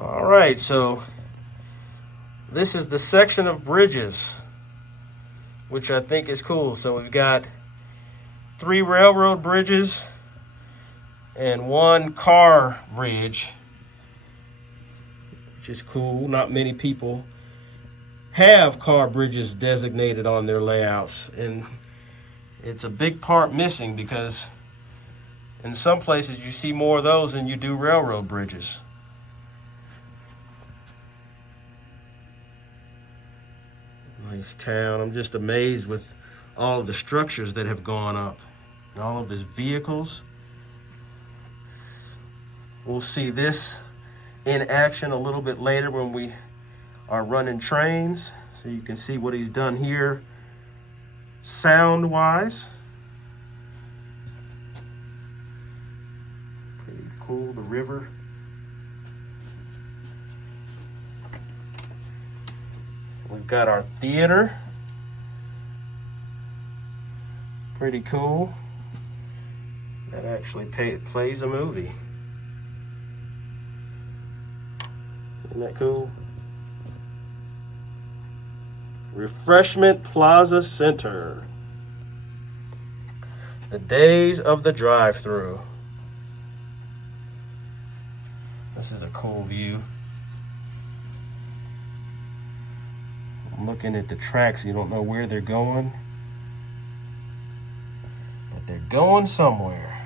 All right, so this is the section of bridges, which I think is cool. So we've got 3 railroad bridges and 1 car bridge, which is cool. Not many people have car bridges designated on their layouts, and it's a big part missing because in some places you see more of those than you do railroad bridges. Nice town. I'm just amazed with all of the structures that have gone up and all of his vehicles. We'll see this in action a little bit later when we are running trains, so you can see what he's done here sound wise. Pretty cool, the river. We've got our theater. Pretty cool. That actually plays a movie. Isn't that cool? Refreshment Plaza Center. The days of the drive-thru. This is a cool view. I'm looking at the tracks. You don't know where they're going, but they're going somewhere.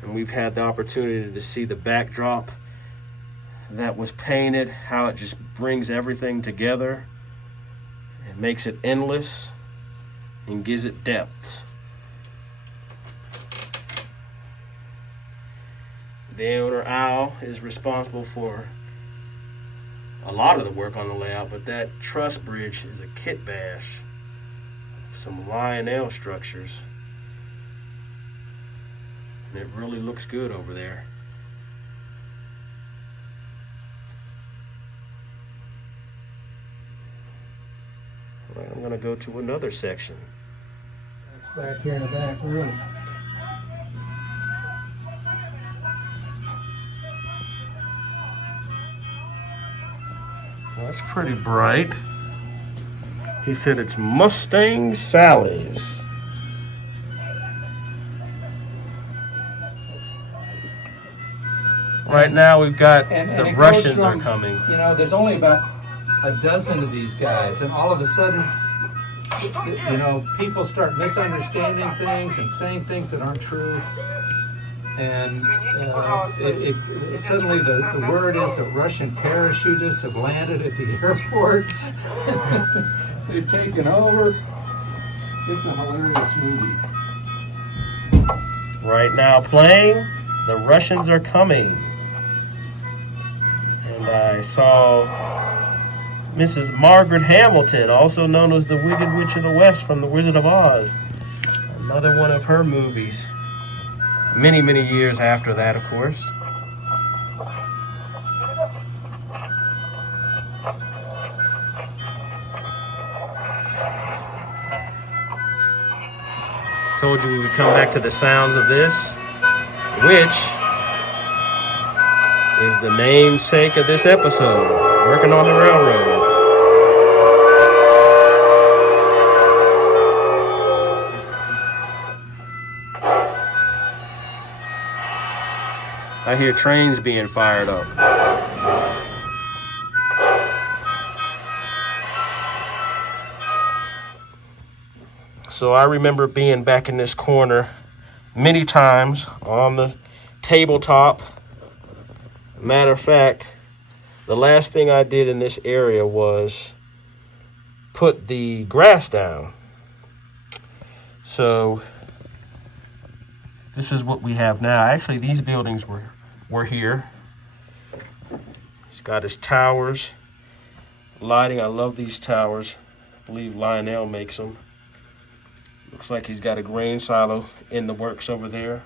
And we've had the opportunity to see the backdrop that was painted, how it just brings everything together. It makes it endless and gives it depth. The owner, Al, is responsible for a lot of the work on the layout, but that truss bridge is a kit bash. Some Lionel structures. And it really looks good over there. All right, I'm going to go to another section. It's back here in the back room. Well, that's pretty bright. He said it's Mustang Sally's. Right now we've got the Russians are coming. You know, there's only about a dozen of these guys, and all of a sudden, you know, people start misunderstanding things and saying things that aren't true. And suddenly the word is that Russian parachutists have landed at the airport. They've taken over. It's a hilarious movie. Right now playing, the Russians are coming. And I saw Mrs. Margaret Hamilton, also known as the Wicked Witch of the West from The Wizard of Oz. Another one of her movies. Many, many years after that, of course. Told you we would come back to the sounds of this, which is the namesake of this episode, working on the railroad. I hear trains being fired up. So I remember being back in this corner many times on the tabletop. Matter of fact, the last thing I did in this area was put the grass down. So this is what we have now. Actually, these buildings were here. He's got his towers, lighting. I love these towers. I believe Lionel makes them. Looks like he's got a grain silo in the works over there.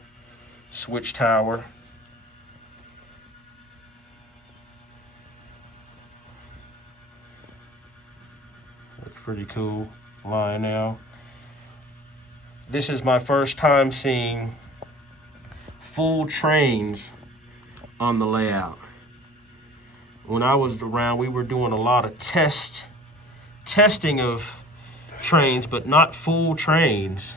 Switch tower. That's pretty cool. Lionel. This is my first time seeing full trains on the layout. When I was around, we were doing a lot of testing of trains, but not full trains.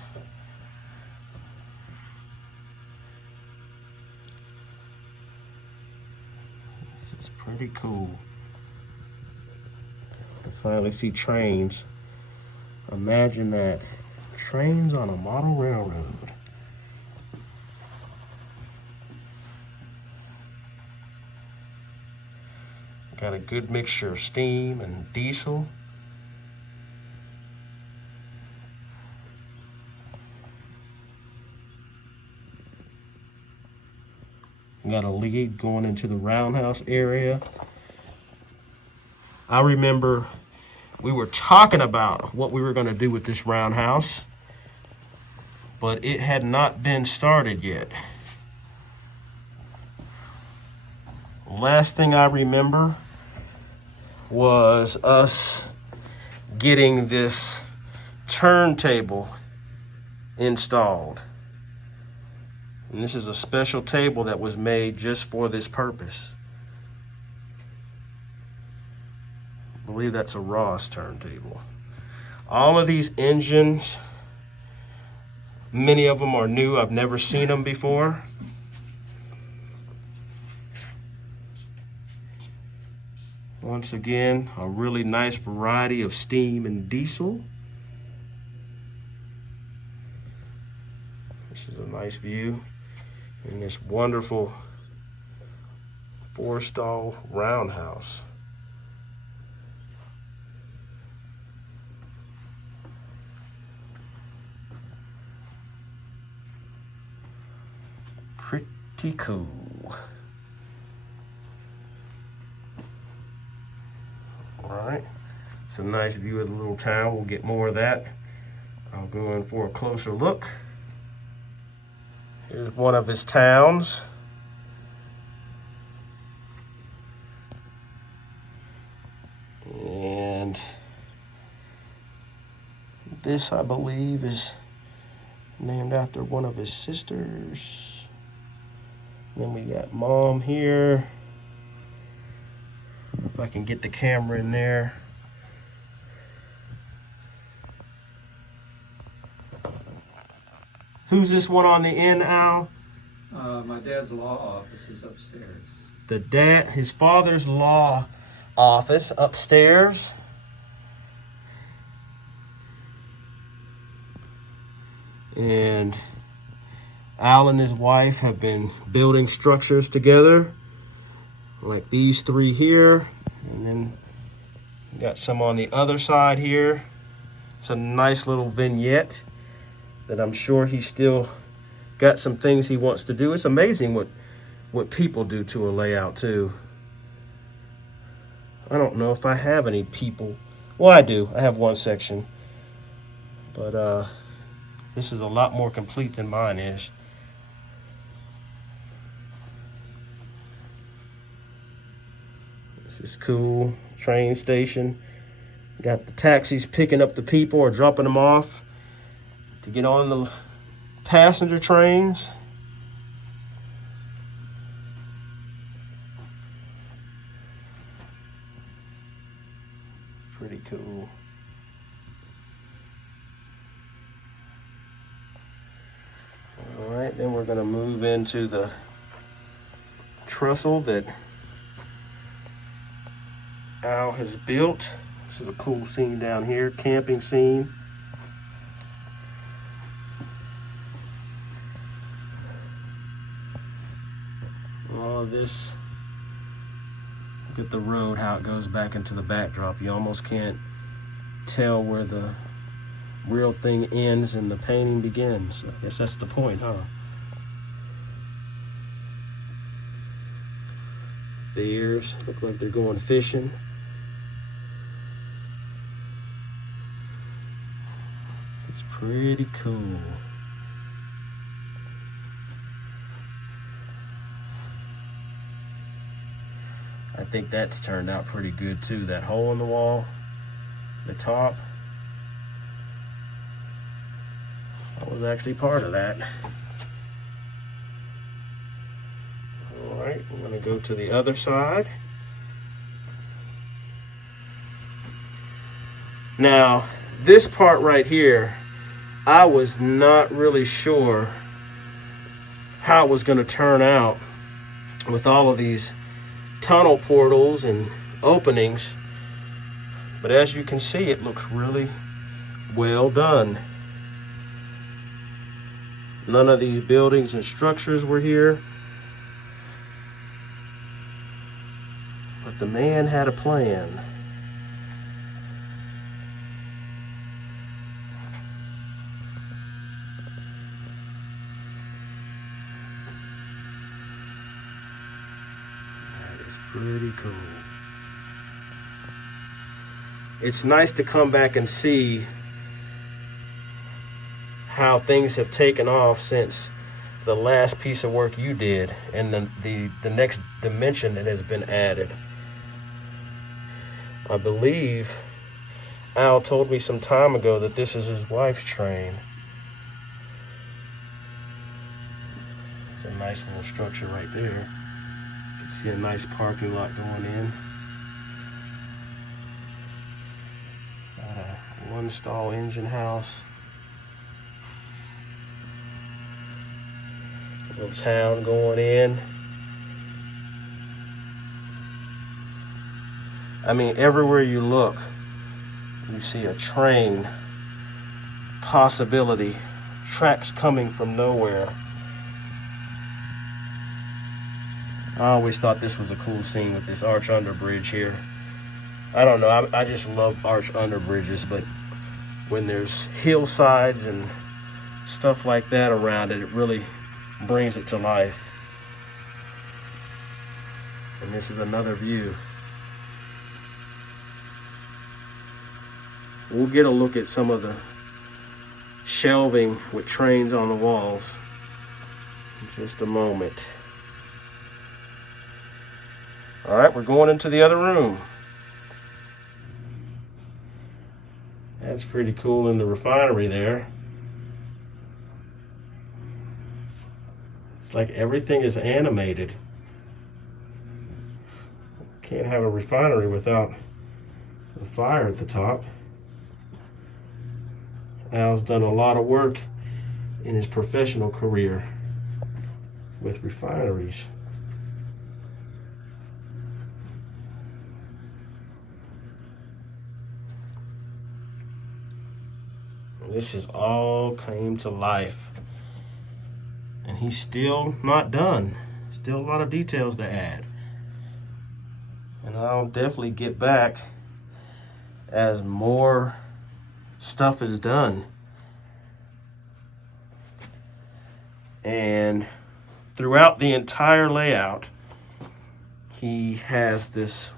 It's pretty cool to finally see trains. Imagine that. Trains on a model railroad. Got a good mixture of steam and diesel. Got a lead going into the roundhouse area. I remember we were talking about what we were going to do with this roundhouse, but it had not been started yet. Last thing I remember was us getting this turntable installed. And this is a special table that was made just for this purpose. I believe that's a Ross turntable. All of these engines, many of them are new. I've never seen them before. Once again, a really nice variety of steam and diesel. This is a nice view in this wonderful 4-stall roundhouse. Pretty cool. Alright, it's a nice view of the little town. We'll get more of that. I'll go in for a closer look. Here's one of his towns. And this, I believe, is named after one of his sisters. Then we got Mom here. If I can get the camera in there. Who's this one on the end, Al? My dad's law office is upstairs. His father's law office upstairs. And Al and his wife have been building structures together, like these three here, and then got some on the other side here. It's a nice little vignette that I'm sure he's still got some things he wants to do. It's amazing what people do to a layout too. I don't know if I have any people. Well, I do. I have one section, but this is a lot more complete than mine is. This is cool. Train station. Got the taxis picking up the people or dropping them off to get on the passenger trains. Pretty cool. All right, then we're going to move into the trestle that Al has built. This is a cool scene down here, camping scene. All of this, look at the road, how it goes back into the backdrop. You almost can't tell where the real thing ends and the painting begins. I guess that's the point, huh? Bears look like they're going fishing. It's pretty cool. I think that's turned out pretty good too. That hole in the wall, the top, I was actually part of that. right, I'm gonna go to the other side. Now, this part right here, I was not really sure how it was gonna turn out with all of these tunnel portals and openings. But as you can see, it looks really well done. None of these buildings and structures were here. But the man had a plan. That is pretty cool. It's nice to come back and see how things have taken off since the last piece of work you did and the next dimension that has been added. I believe Al told me some time ago that this is his wife's train. It's a nice little structure right there. You can see a nice parking lot going in. Got a one-stall engine house. Little town going in. I mean, everywhere you look, you see a train possibility, tracks coming from nowhere. I always thought this was a cool scene with this arch under bridge here. I don't know, I just love arch under bridges, but when there's hillsides and stuff like that around it, it really brings it to life. And this is another view. We'll get a look at some of the shelving with trains on the walls in just a moment. All right, we're going into the other room. That's pretty cool in the refinery there. It's like everything is animated. Can't have a refinery without the fire at the top. Al's done a lot of work in his professional career with refineries. This is all came to life. And he's still not done. Still a lot of details to add. And I'll definitely get back as more stuff is done. And throughout the entire layout, he has this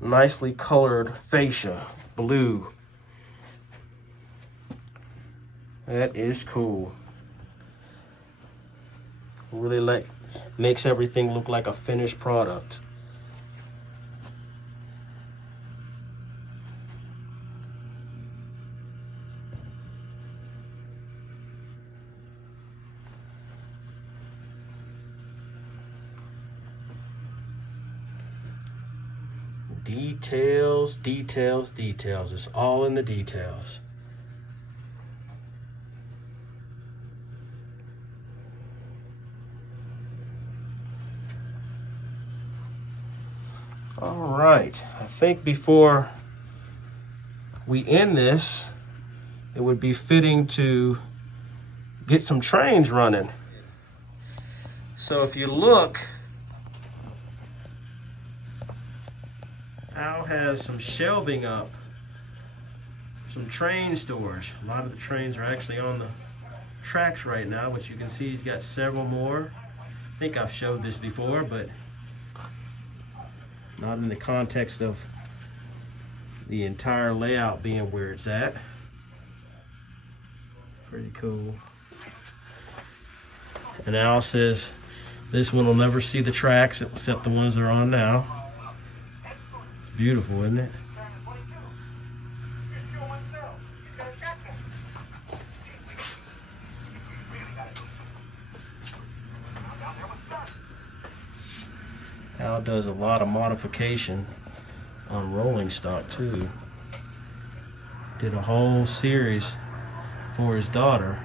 nicely colored fascia, blue. That is cool. Really makes everything look like a finished product. Details, details, details. It's all in the details. All right, I think before we end this, it would be fitting to get some trains running. So if you look, Al has some shelving up, some train storage. A lot of the trains are actually on the tracks right now, but you can see he's got several more. I think I've showed this before, but not in the context of the entire layout being where it's at. Pretty cool. And Al says this one will never see the tracks except the ones they're on now. It's beautiful, isn't it? Hal does a lot of modification on rolling stock too. Did a whole series for his daughter